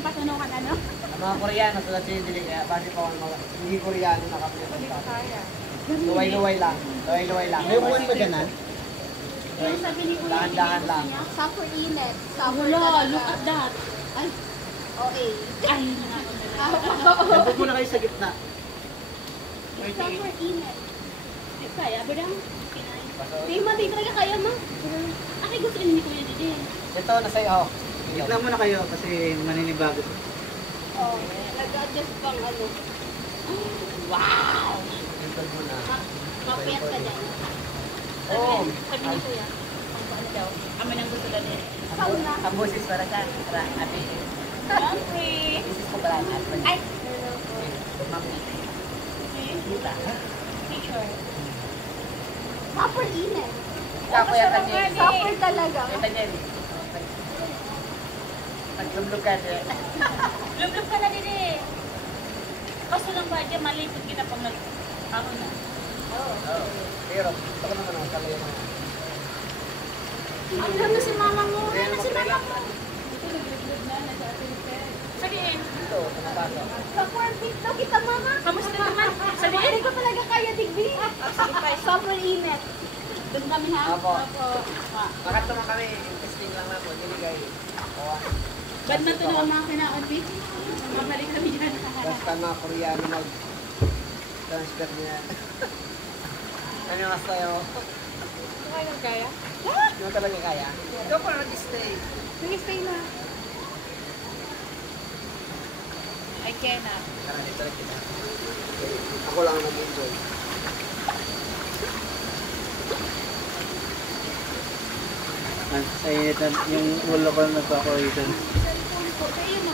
ang patunukan ano? Mga Koreano tulad sa hindi kaya base pa ako mga hindi Koreano na kami. Hindi ko kaya. Luway-luway lang. Luway-luway lang. May upuan pa dyan, ha? Yung sabi ni Kuya, Dahan-dahan lang. Super init. Super Wala, talaga. look at that. Ay, okay. Ay, Dapat muna kayo sa gitna. Super init. kaya ba lang? Di ma, di talaga kaya ma. Aki gusto rin ni Kuya Didi. Ito na sa'yo. Gitna muna kayo kasi maninibago. Oh, nag-adjust pang ano. Wow! Ito muna. Mapayat ka dyan. Oh, Sabi ni Kuya, ang ano daw, kami nang gusto na din. Sauna. ang busis para ka. Para ate. Country! Busis ko para ate. Ay! Mami. Kita. Picture. Super init. Kapo yata niya. Super talaga. Kita niya. Naglublog ka niya. Lublog ka na din eh. Kaso lang ba, di malipot kita pag nag... Ako na. Oo. Pero, ito ko naman ang kalayo na. Ano na si mama mo? Ano na si mama mo? Sabihin, Ito, pinapasok. Super fit daw kita mama. kamusta naman? Sabihin, Hindi ko talaga kaya digbi. Super init. doon kami ha. Apo. Apo. Makatulong kami. Testing lang naman. Niligay. Ba't na ito na mga kinaunti? Mabalik kami dyan. Basta mga Koreano mag-transfer niya. Ano yung mas tayo? Kaya kaya? Hindi mo talaga kaya? Ikaw pa nag-stay. Nag-stay na. I cannot. Tara, dito lang kita. Ako lang ang nag-enjoy. Sa init na yung ulo ko nagpapawisan. Cellphone ko. Sa iyo mo.